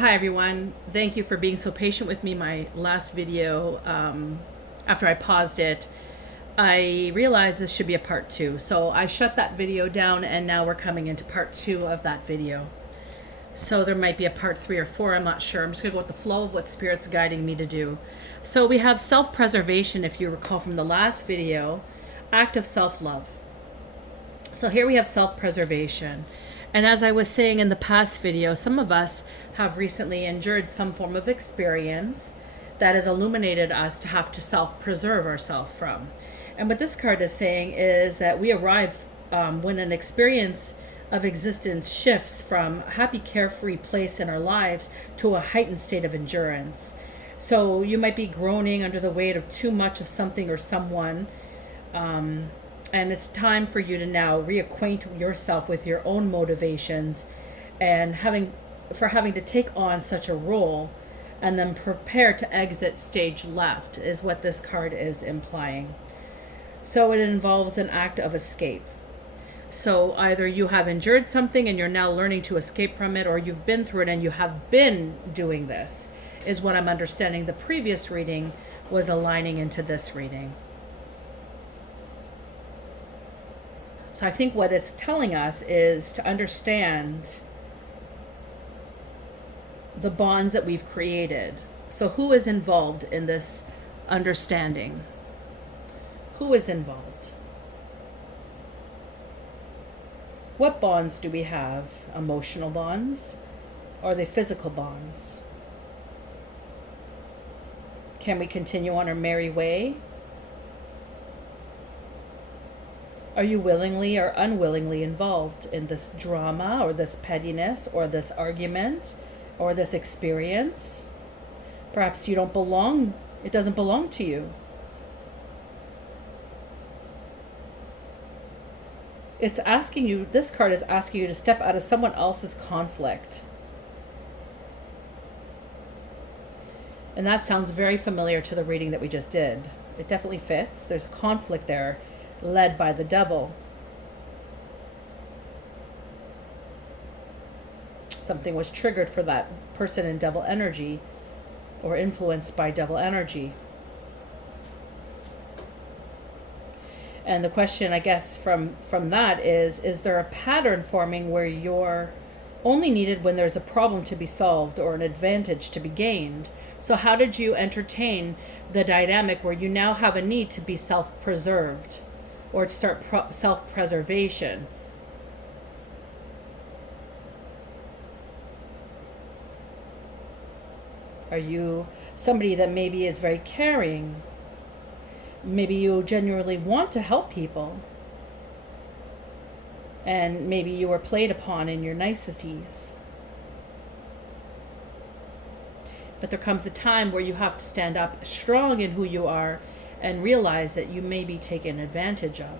Hi everyone. Thank you for being so patient with me. My last video, after I paused it, I realized this should be a part 2. So I shut that video down and now we're coming into part 2 of that video. So there might be a part 3 or 4, I'm not sure. I'm just gonna go with the flow of what Spirit's guiding me to do. So we have self-preservation, if you recall from the last video, act of self-love. So here we have self-preservation. And as I was saying in the past video, some of us have recently endured some form of experience that has illuminated us to have to self-preserve ourselves from. And what this card is saying is that we arrive when an experience of existence shifts from a happy, carefree place in our lives to a heightened state of endurance. So you might be groaning under the weight of too much of something or someone. And it's time for you to now reacquaint yourself with your own motivations and having to take on such a role and then prepare to exit stage left is what this card is implying. So it involves an act of escape. So either you have endured something and you're now learning to escape from it, or you've been through it and you have been doing this, is what I'm understanding. The previous reading was aligning into this reading. So I think what it's telling us is to understand the bonds that we've created. So who is involved in this understanding? Who is involved? What bonds do we have? Emotional bonds? Or are they physical bonds? Can we continue on our merry way? Are you willingly or unwillingly involved in this drama or this pettiness or this argument or this experience? Perhaps you don't belong, it doesn't belong to you. It's asking you, this card is asking you to step out of someone else's conflict. And that sounds very familiar to the reading that we just did. It definitely fits. There's conflict there, led by the devil. Something was triggered for that person in devil energy or influenced by devil energy. And the question, I guess, from that is there a pattern forming where you're only needed when there's a problem to be solved or an advantage to be gained? So how did you entertain the dynamic where you now have a need to be self-preserved or to start self-preservation? Are you somebody that maybe is very caring? Maybe you genuinely want to help people. And maybe you were played upon in your niceties. But there comes a time where you have to stand up strong in who you are and realize that you may be taken advantage of.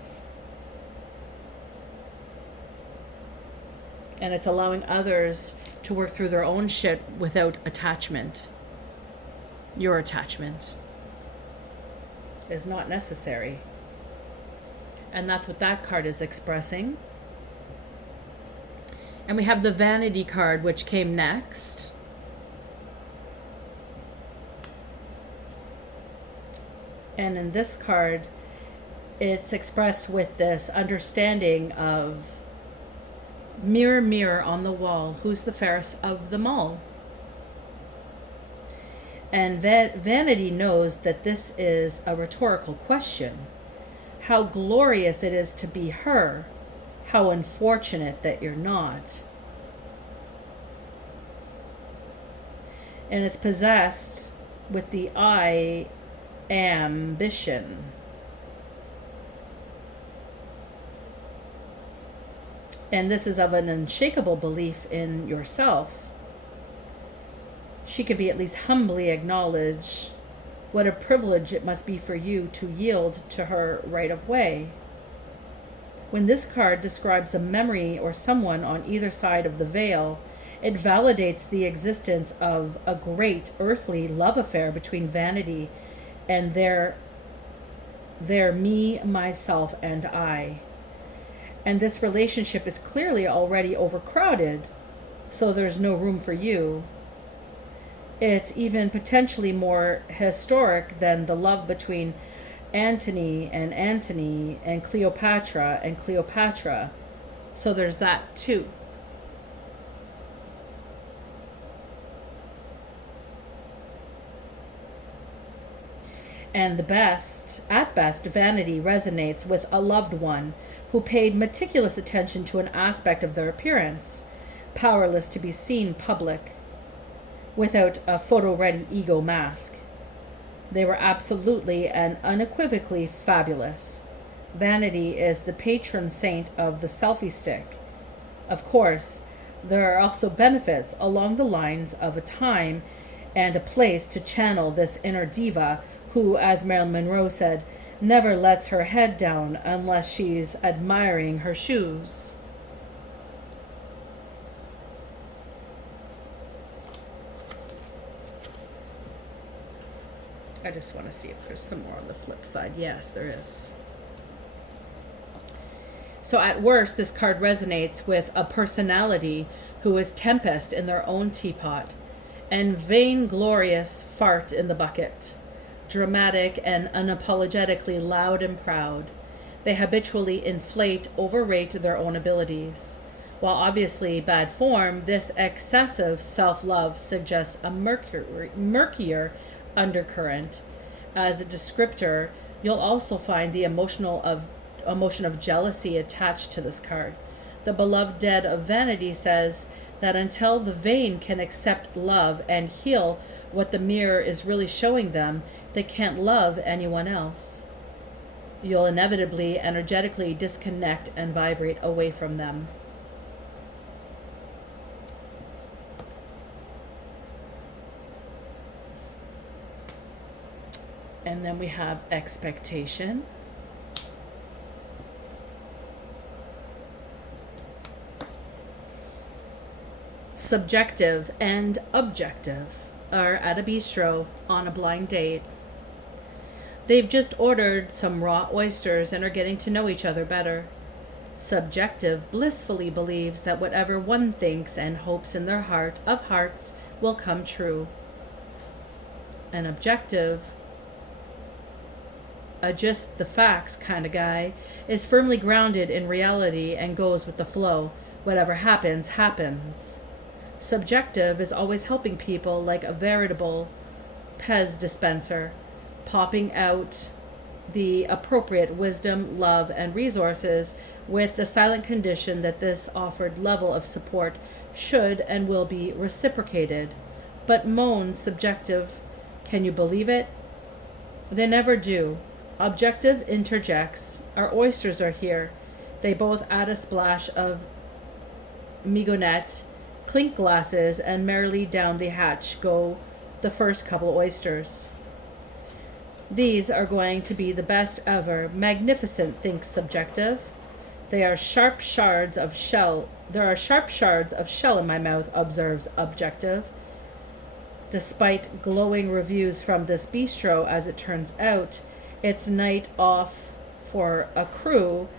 And it's allowing others to work through their own shit without attachment. Your attachment is not necessary. And that's what that card is expressing. And we have the vanity card, which came next. And in this card, it's expressed with this understanding of mirror, mirror on the wall, who's the fairest of them all? And vanity knows that this is a rhetorical question. How glorious it is to be her. How unfortunate that you're not. And it's possessed with the I ambition. And this is of an unshakable belief in yourself. She could be at least humbly acknowledge what a privilege it must be for you to yield to her right of way. When this card describes a memory or someone on either side of the veil, it validates the existence of a great earthly love affair between vanity and their me, myself, and I. And this relationship is clearly already overcrowded, so there's no room for you. It's even potentially more historic than the love between Antony and Cleopatra and Cleopatra. So there's that too. And at best, vanity resonates with a loved one who paid meticulous attention to an aspect of their appearance, powerless to be seen public, without a photo-ready ego mask. They were absolutely and unequivocally fabulous. Vanity is the patron saint of the selfie stick. Of course, there are also benefits along the lines of a time and a place to channel this inner diva who, as Marilyn Monroe said, never lets her head down unless she's admiring her shoes. I just want to see if there's some more on the flip side. Yes, there is. So at worst, this card resonates with a personality who is tempest in their own teapot and vainglorious fart in the bucket. Dramatic and unapologetically loud and proud. They habitually inflate, overrate their own abilities. While obviously bad form, this excessive self-love suggests a murkier undercurrent. As a descriptor, you'll also find the emotion of jealousy attached to this card. The beloved dead of vanity says that until the vain can accept love and heal what the mirror is really showing them, they can't love anyone else. You'll inevitably energetically disconnect and vibrate away from them. And then we have expectation. Subjective and objective are at a bistro on a blind date. They've just ordered some raw oysters and are getting to know each other better. Subjective blissfully believes that whatever one thinks and hopes in their heart of hearts will come true. An objective, a just the facts kind of guy, is firmly grounded in reality and goes with the flow. Whatever happens, happens. Subjective is always helping people like a veritable Pez dispenser, popping out the appropriate wisdom, love, and resources with the silent condition that this offered level of support should and will be reciprocated. But moans subjective, can you believe it? They never do. Objective interjects, our oysters are here. They both add a splash of mignonette, clink glasses, and merrily down the hatch go the first couple oysters. These are going to be the best ever. Magnificent, thinks subjective. There are sharp shards of shell in my mouth, observes objective. Despite glowing reviews from this bistro, as it turns out, it's night off for a crew,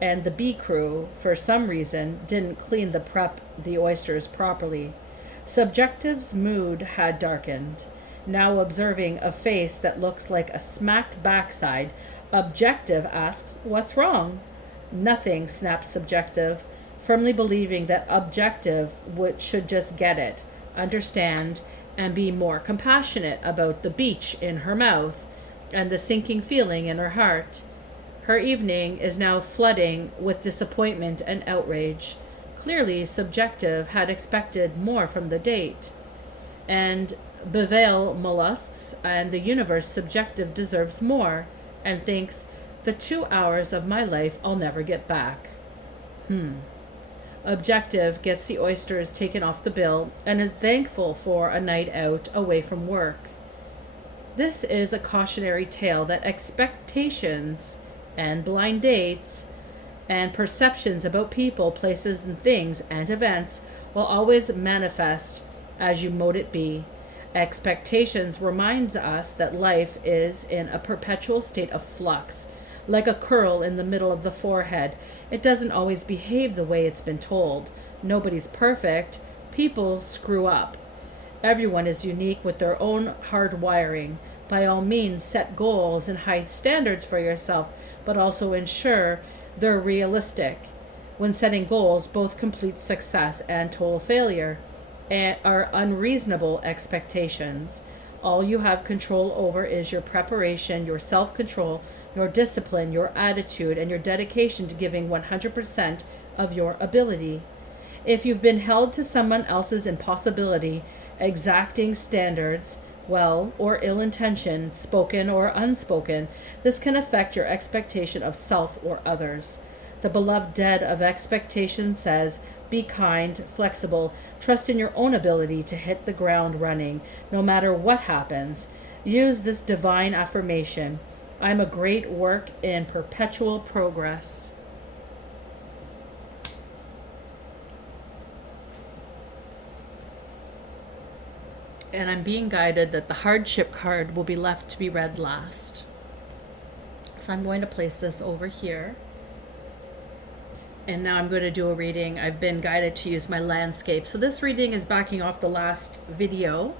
and the B crew, for some reason, didn't clean the oysters properly. Subjective's mood had darkened. Now observing a face that looks like a smacked backside, objective asks, what's wrong? Nothing, snaps subjective, firmly believing that objective should just get it, understand, and be more compassionate about the beach in her mouth and the sinking feeling in her heart. Her evening is now flooding with disappointment and outrage. Clearly, subjective had expected more from the date. And bevel mollusks and the universe subjective deserves more, and thinks, the 2 hours of my life I'll never get back. Objective gets the oysters taken off the bill and is thankful for a night out away from work. This is a cautionary tale that expectations and blind dates and perceptions about people, places, and things and events will always manifest as you mote it be. Expectations reminds us that life is in a perpetual state of flux, like a curl in the middle of the forehead. It doesn't always behave the way it's been told. Nobody's perfect. People screw up. Everyone is unique with their own hard wiring. By all means, set goals and high standards for yourself, but also ensure they're realistic. When setting goals, both complete success and total failure are unreasonable expectations. All you have control over is your preparation, your self control, your discipline, your attitude, and your dedication to giving 100% of your ability. If you've been held to someone else's impossibility, exacting standards, well or ill intention, spoken or unspoken, this can affect your expectation of self or others. The beloved dead of expectation says, be kind, flexible, trust in your own ability to hit the ground running, no matter what happens. Use this divine affirmation. I'm a great work in perpetual progress. And I'm being guided that the hardship card will be left to be read last. So I'm going to place this over here. And now I'm going to do a reading. I've been guided to use my landscape. So this reading is backing off the last video.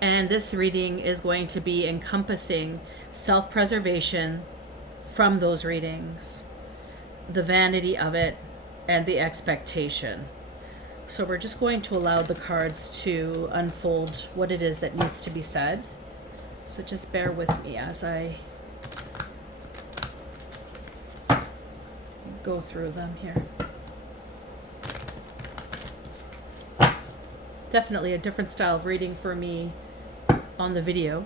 And this reading is going to be encompassing self-preservation from those readings, the vanity of it, and the expectation. So we're just going to allow the cards to unfold what it is that needs to be said. So just bear with me as I go through them here. Definitely a different style of reading for me on the video.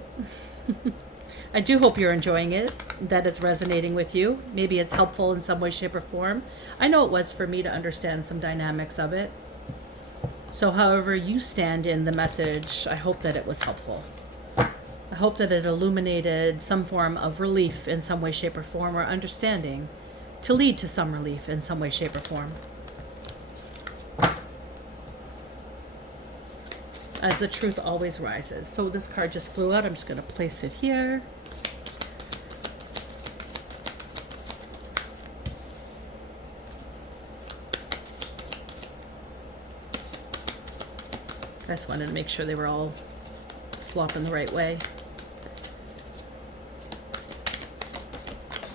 I do hope you're enjoying it, that it's resonating with you. Maybe it's helpful in some way, shape, or form. I know it was for me to understand some dynamics of it. So however you stand in the message, I hope that it was helpful. I hope that it illuminated some form of relief in some way, shape, or form, or understanding to lead to some relief in some way, shape, or form. As the truth always rises. So this card just flew out. I'm just going to place it here. I just wanted to make sure they were all flopping the right way.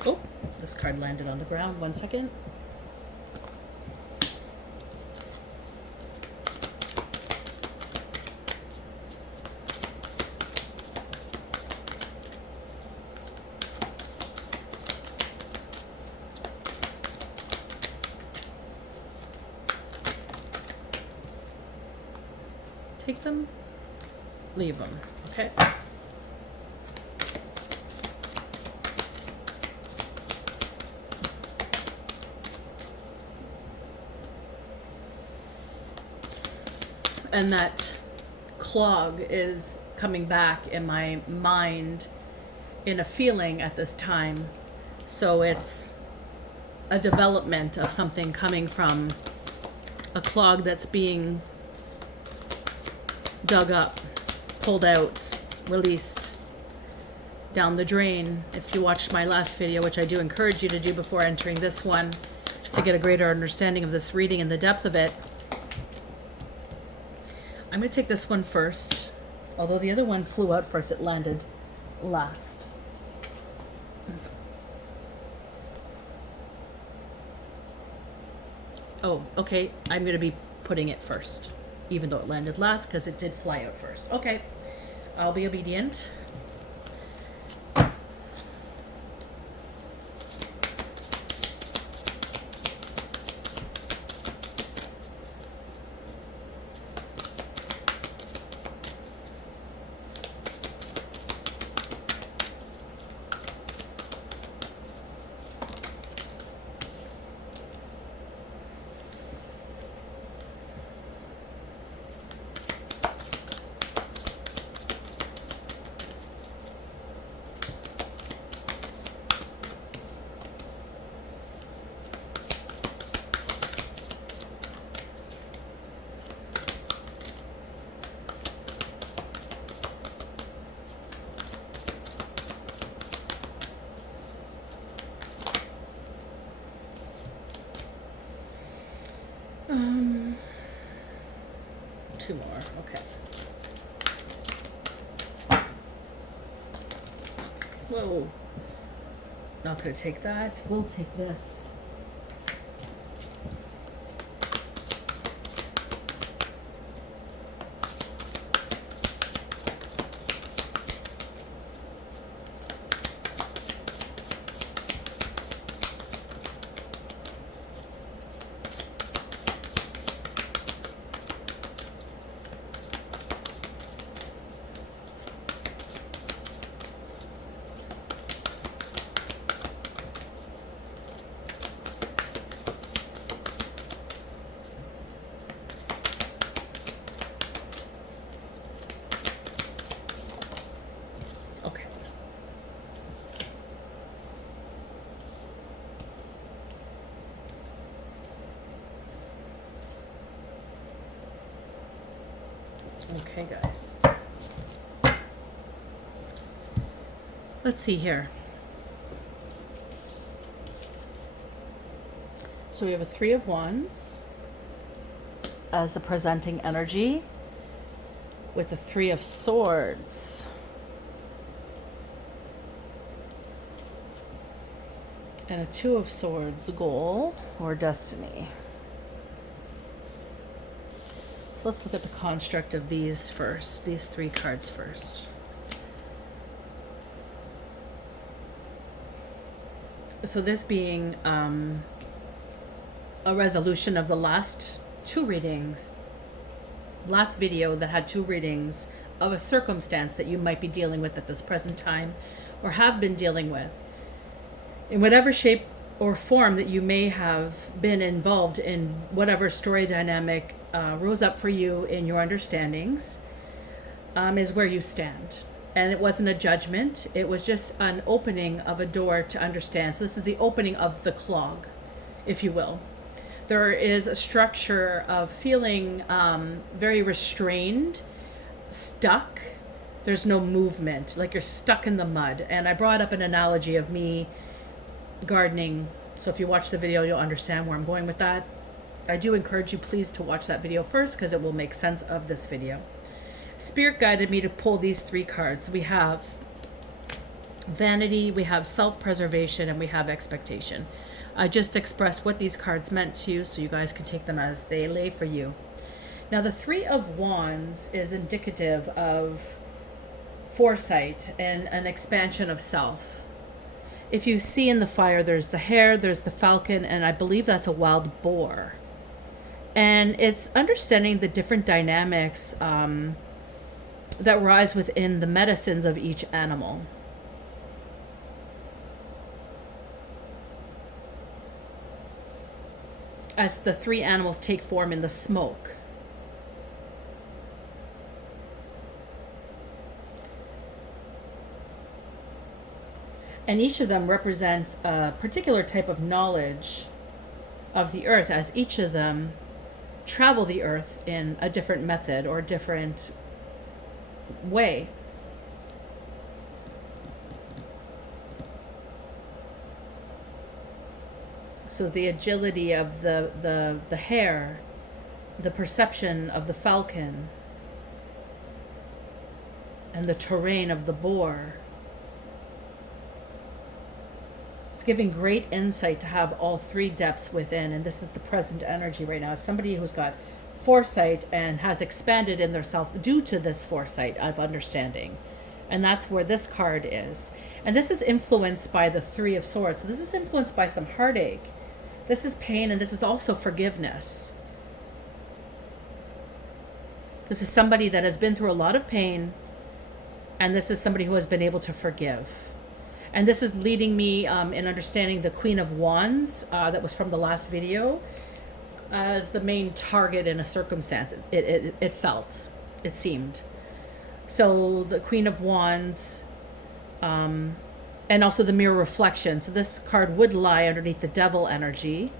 Oh, this card landed on the ground. 1 second. Take them, leave them, okay? And that clog is coming back in my mind in a feeling at this time. So it's a development of something coming from a clog that's being dug up, pulled out, released down the drain. If you watched my last video, which I do encourage you to do before entering this one to get a greater understanding of this reading and the depth of it, I'm going to take this one first. Although the other one flew out first, it landed last. Oh, okay. I'm going to be putting it first, even though it landed last, because it did fly out first. Okay, I'll be obedient. Two more, okay. Whoa. Not gonna take that. We'll take this. Okay. Okay, guys. Let's see here. So we have a Three of Wands as the presenting energy with the Three of Swords. And a Two of Swords goal or destiny. So let's look at the construct of these first, these three cards first. So this being a resolution of the last two readings, last video that had two readings of a circumstance that you might be dealing with at this present time or have been dealing with. In whatever shape or form that you may have been involved in, whatever story dynamic rose up for you in your understandings, is where you stand. And it wasn't a judgment, it was just an opening of a door to understand. So this is the opening of the clog, if you will. There is a structure of feeling very restrained, stuck. There's no movement, like you're stuck in the mud. And I brought up an analogy of me gardening. So if you watch the video, you'll understand where I'm going with that. I do encourage you please to watch that video first because it will make sense of this video. Spirit guided me to pull these three cards. We have vanity, we have self-preservation, and we have expectation. I just expressed what these cards meant to you so you guys can take them as they lay for you. Now the Three of Wands is indicative of foresight and an expansion of self. If you see in the fire, there's the hare, there's the falcon, and I believe that's a wild boar. And it's understanding the different dynamics that rise within the medicines of each animal. As the three animals take form in the smoke. And each of them represents a particular type of knowledge of the earth, as each of them travel the earth in a different method or different way. So the agility of the hare, the perception of the falcon, and the terrain of the boar. It's giving great insight to have all three depths within, and this is the present energy right now. Somebody who's got foresight and has expanded in their self due to this foresight of understanding. And that's where this card is. And this is influenced by the Three of Swords. So this is influenced by some heartache. This is pain, and this is also forgiveness. This is somebody that has been through a lot of pain, and this is somebody who has been able to forgive. And this is leading me in understanding the Queen of Wands that was from the last video as the main target in a circumstance. It felt, it seemed. So the Queen of Wands, and also the mirror reflection. So this card would lie underneath the devil energy.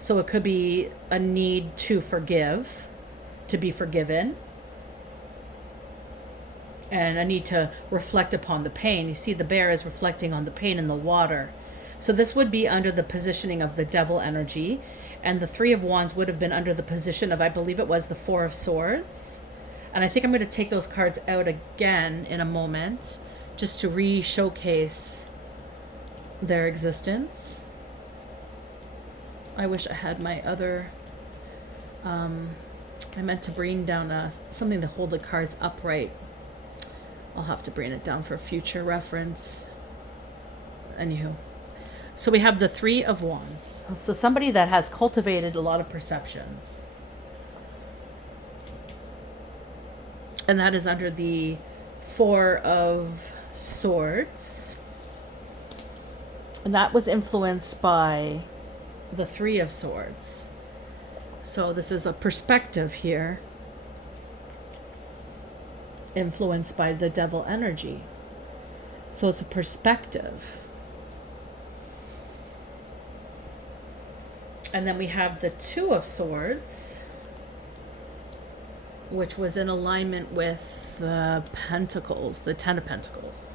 So it could be a need to forgive, to be forgiven, and I need to reflect upon the pain. You see, the bear is reflecting on the pain in the water. So this would be under the positioning of the devil energy, and the Three of Wands would have been under the position of, I believe it was the Four of Swords. And I think I'm going to take those cards out again in a moment just to re-showcase their existence. I wish I had my other, I meant to bring down something to hold the cards upright. I'll have to bring it down for future reference. Anywho, so we have the Three of Wands. So somebody that has cultivated a lot of perceptions. And that is under the Four of Swords. And that was influenced by the Three of Swords. So this is a perspective here, influenced by the Devil energy. So it's a perspective. And then we have the Two of Swords, which was in alignment with the Pentacles, the Ten of Pentacles.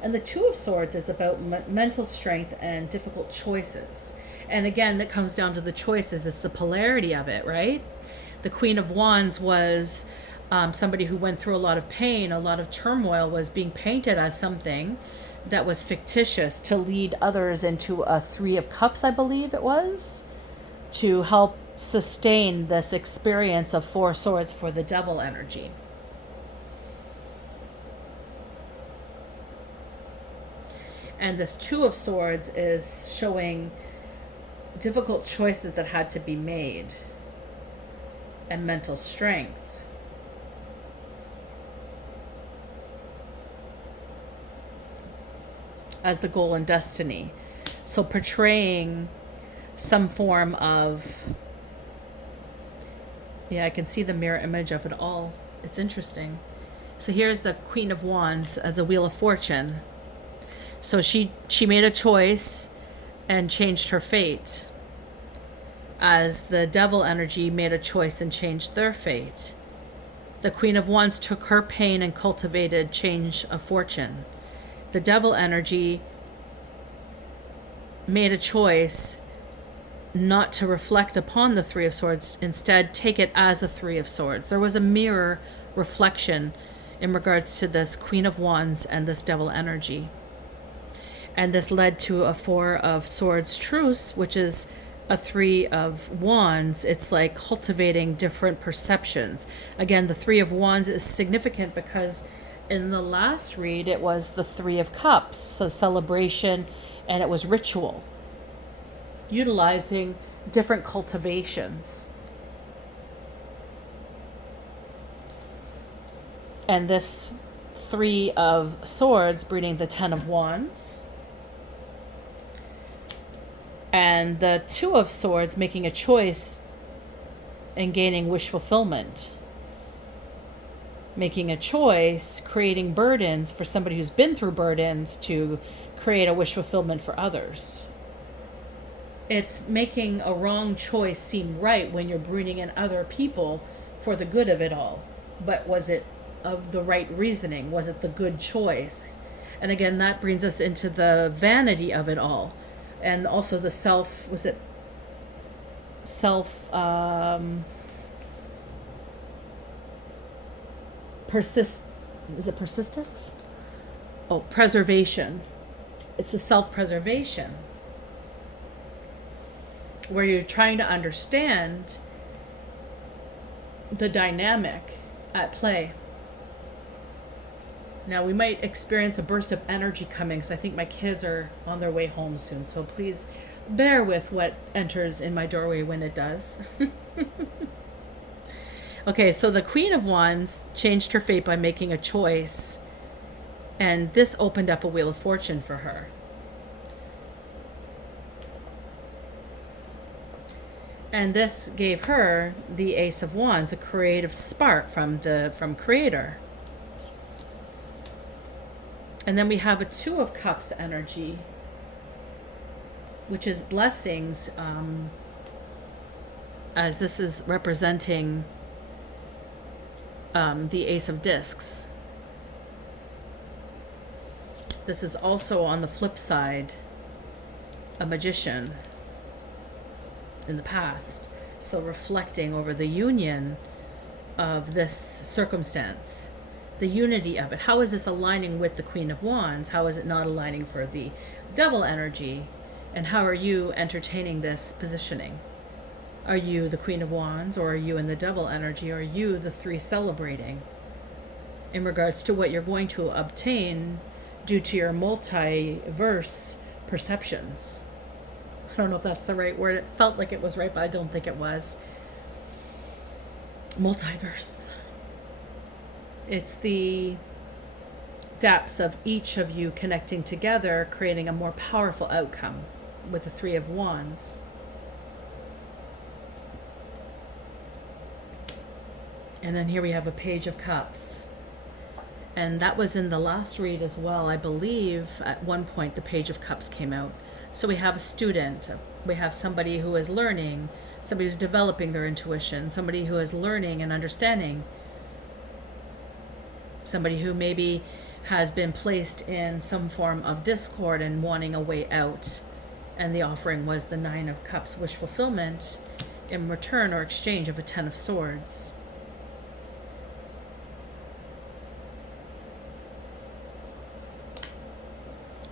And the Two of Swords is about mental strength and difficult choices. And again, that comes down to the choices. It's the polarity of it, right? The Queen of Wands was somebody who went through a lot of pain, a lot of turmoil, was being painted as something that was fictitious to lead others into a Three of Cups, I believe it was, to help sustain this experience of Four Swords for the Devil energy. And this Two of Swords is showing difficult choices that had to be made and mental strength. As the goal and destiny. So portraying some form of, yeah, I can see the mirror image of it all. It's interesting. So here's the Queen of Wands, the Wheel of Fortune. So she made a choice and changed her fate, as the Devil energy made a choice and changed their fate. The Queen of Wands took her pain and cultivated change of fortune. The Devil energy made a choice not to reflect upon the Three of Swords, instead take it as a Three of Swords. There was a mirror reflection in regards to this Queen of Wands and this Devil energy. And this led to a Four of Swords truce, which is a Three of Wands. It's like cultivating different perceptions. Again, the Three of Wands is significant because in the last read, it was the Three of Cups, so celebration, and it was ritual, utilizing different cultivations. And this Three of Swords bringing the Ten of Wands. And the Two of Swords making a choice and gaining wish fulfillment. Making a choice, creating burdens for somebody who's been through burdens to create a wish fulfillment for others. It's making a wrong choice seem right when you're bringing in other people for the good of it all. But was it the right reasoning? Was it the good choice? And again, that brings us into the vanity of it all. And also the persistence? Oh, preservation. It's the self-preservation, where you're trying to understand the dynamic at play. Now, we might experience a burst of energy coming because I think my kids are on their way home soon. So please bear with what enters in my doorway when it does. Okay, so the Queen of Wands changed her fate by making a choice. And this opened up a Wheel of Fortune for her. And this gave her the Ace of Wands, a creative spark from Creator. And then we have a Two of Cups energy, which is blessings, as this is representing the Ace of Discs. This is also, on the flip side, a magician in the past. So reflecting over the union of this circumstance. the unity of it. How is this aligning with the Queen of Wands? How is it not aligning for the Devil energy? And how are you entertaining this positioning? Are you the Queen of Wands, or are you in the Devil energy? Or are you the three celebrating in regards to what you're going to obtain due to your multiverse perceptions? I don't know if that's the right word. It felt like it was right, but I don't think it was. Multiverse. It's the depths of each of you connecting together, creating a more powerful outcome with the Three of Wands. And then here we have a Page of Cups. And that was in the last read as well. I believe at one point the Page of Cups came out. So we have a student, we have somebody who is learning, somebody who's developing their intuition, somebody who is learning and understanding, somebody who maybe has been placed in some form of discord and wanting a way out. And the offering was the Nine of Cups, wish fulfillment in return or exchange of a Ten of Swords.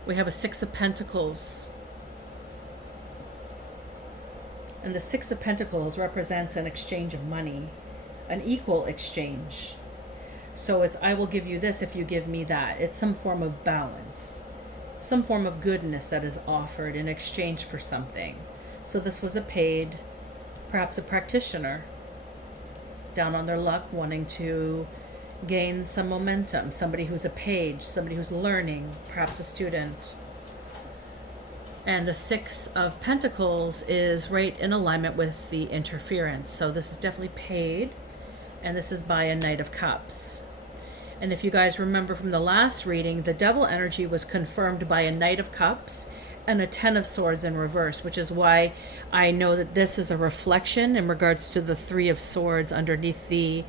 We have a Six of Pentacles. And the Six of Pentacles represents an exchange of money, an equal exchange. So it's, I will give you this if you give me that. It's some form of balance, some form of goodness that is offered in exchange for something. So this was a paid, perhaps a practitioner, down on their luck, wanting to gain some momentum, somebody who's a page, somebody who's learning, perhaps a student. And the Six of Pentacles is right in alignment with the interference. So this is definitely paid, and this is by a Knight of Cups. And if you guys remember from the last reading, the Devil energy was confirmed by a Knight of Cups and a Ten of Swords in reverse, which is why I know that this is a reflection in regards to the Three of Swords underneath the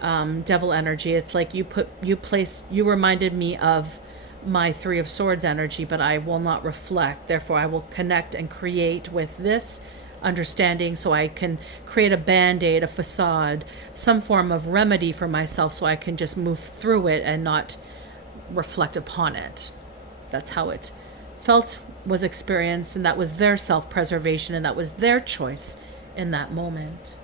Devil energy. It's like you reminded me of my Three of Swords energy, but I will not reflect. Therefore, I will connect and create with this understanding so I can create a band-aid, a facade, some form of remedy for myself so I can just move through it and not reflect upon it. That's how it felt, was experienced, and that was their self-preservation, and that was their choice in that moment.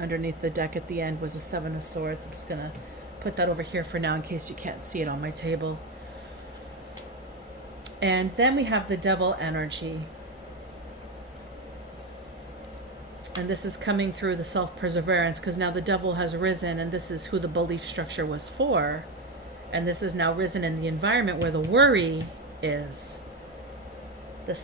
Underneath the deck at the end was a Seven of Swords. I'm just going to put that over here for now in case you can't see it on my table. And then we have the Devil energy. And this is coming through the self-perseverance, because now the Devil has risen, and this is who the belief structure was for. And this is now risen in the environment where the worry is. The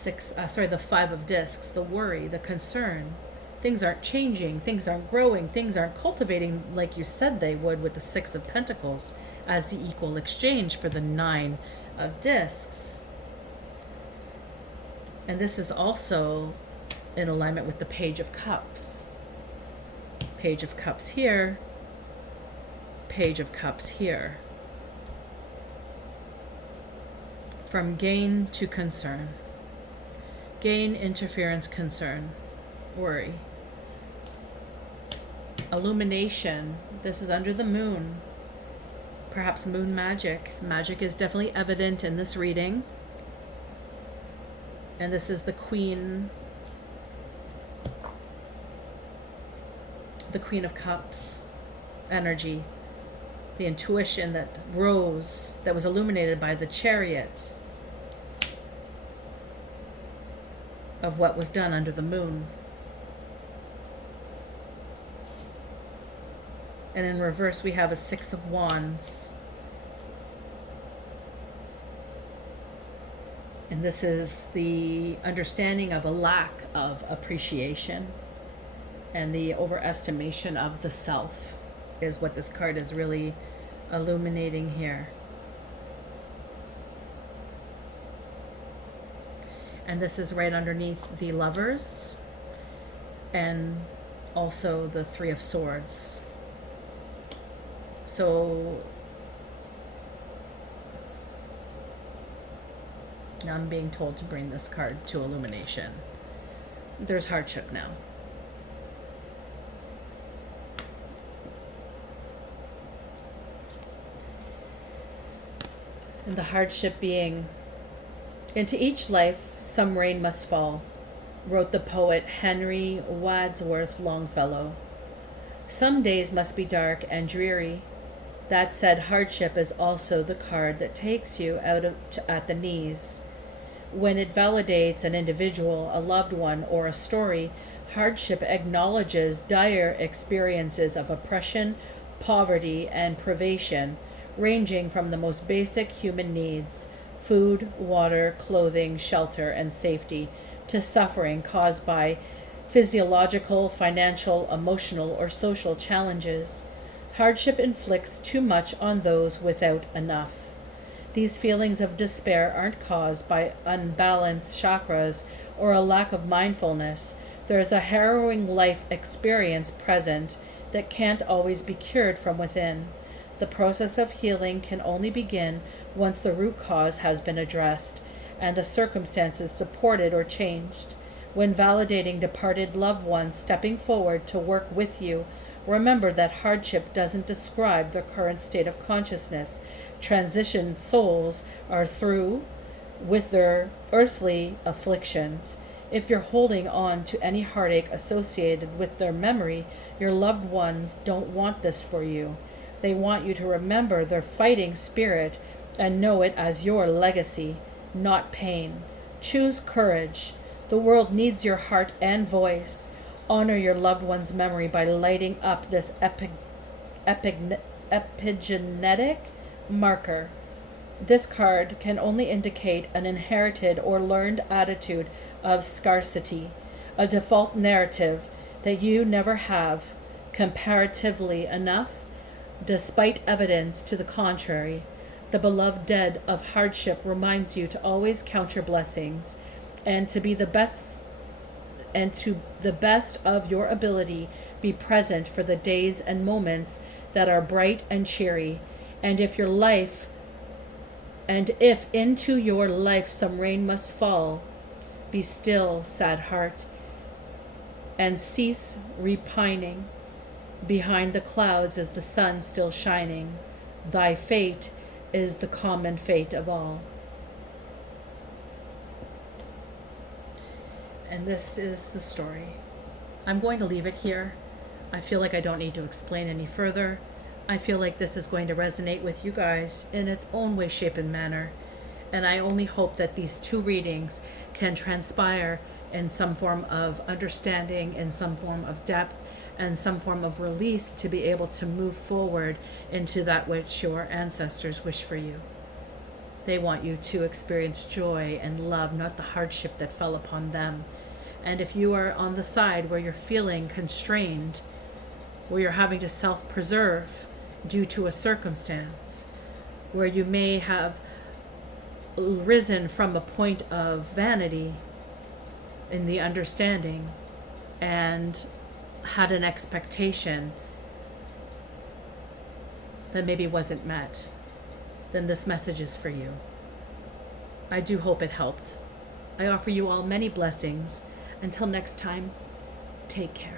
Five of Discs, the worry, the concern. Things aren't changing, things aren't growing, things aren't cultivating like you said they would with the Six of Pentacles as the equal exchange for the Nine of Discs. And this is also in alignment with the Page of Cups. Page of Cups here, Page of Cups here. From gain to concern. Gain, interference, concern, worry. Illumination. This is under the moon. Perhaps moon magic. Magic is definitely evident in this reading. And this is the Queen of Cups energy. The intuition that rose, that was illuminated by the Chariot of what was done under the moon. And in reverse, we have a Six of Wands. And this is the understanding of a lack of appreciation and the overestimation of the self is what this card is really illuminating here. And this is right underneath the Lovers and also the Three of Swords. So now I'm being told to bring this card to illumination. There's hardship now. And the hardship being, into each life some rain must fall, wrote the poet Henry Wadsworth Longfellow. Some days must be dark and dreary. That said, hardship is also the card that takes you at the knees. When it validates an individual, a loved one, or a story, hardship acknowledges dire experiences of oppression, poverty, and privation, ranging from the most basic human needs, food, water, clothing, shelter, and safety, to suffering caused by physiological, financial, emotional, or social challenges. Hardship inflicts too much on those without enough. These feelings of despair aren't caused by unbalanced chakras or a lack of mindfulness. There is a harrowing life experience present that can't always be cured from within. The process of healing can only begin once the root cause has been addressed and the circumstances supported or changed. When validating departed loved ones stepping forward to work with you, remember that hardship doesn't describe their current state of consciousness. Transitioned souls are through with their earthly afflictions. If you're holding on to any heartache associated with their memory, your loved ones don't want this for you. They want you to remember their fighting spirit and know it as your legacy, not pain. Choose courage. The world needs your heart and voice. Honor your loved one's memory by lighting up this epigenetic marker. This card can only indicate an inherited or learned attitude of scarcity, a default narrative that you never have comparatively enough, despite evidence to the contrary. The beloved dead of hardship reminds you to always count your blessings and to the best of your ability be present for the days and moments that are bright and cheery. And if into your life some rain must fall, be still, sad heart, and cease repining. Behind the clouds is the sun still shining. Thy fate is the common fate of all. And this is the story. I'm going to leave it here. I feel like I don't need to explain any further. I feel like this is going to resonate with you guys in its own way, shape, and manner. And I only hope that these two readings can transpire in some form of understanding, in some form of depth, and some form of release to be able to move forward into that which your ancestors wish for you. They want you to experience joy and love, not the hardship that fell upon them. And if you are on the side where you're feeling constrained, where you're having to self-preserve due to a circumstance, where you may have risen from a point of vanity in the understanding and had an expectation that maybe wasn't met, then this message is for you. I do hope it helped. I offer you all many blessings. Until next time, take care.